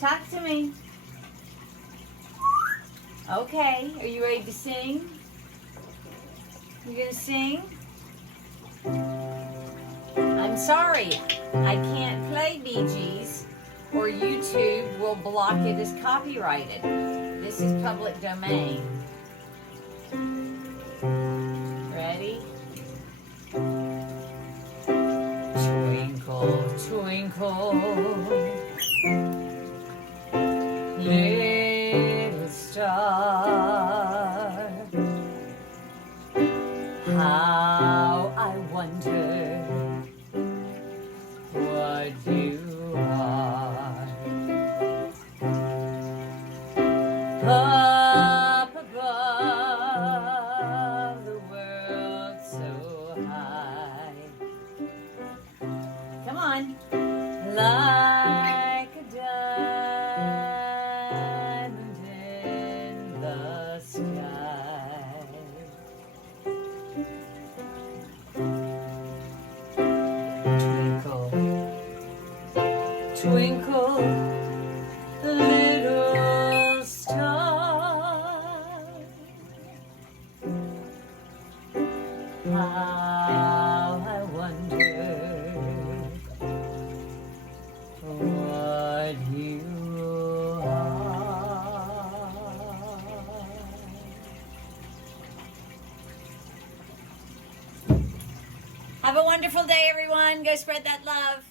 Talk to me. Okay, are you ready to sing? You gonna sing? I'm sorry, I can't play Bee Gees or YouTube will block it as copyrighted. This is public domain. Ready? Twinkle, twinkle, little star, how I wonder what you are. Up above the world so high. Come on. Like a diamond in the sky. Twinkle, twinkle, little star, how I wonder what you are. Have a wonderful day, everyone. Go spread that love.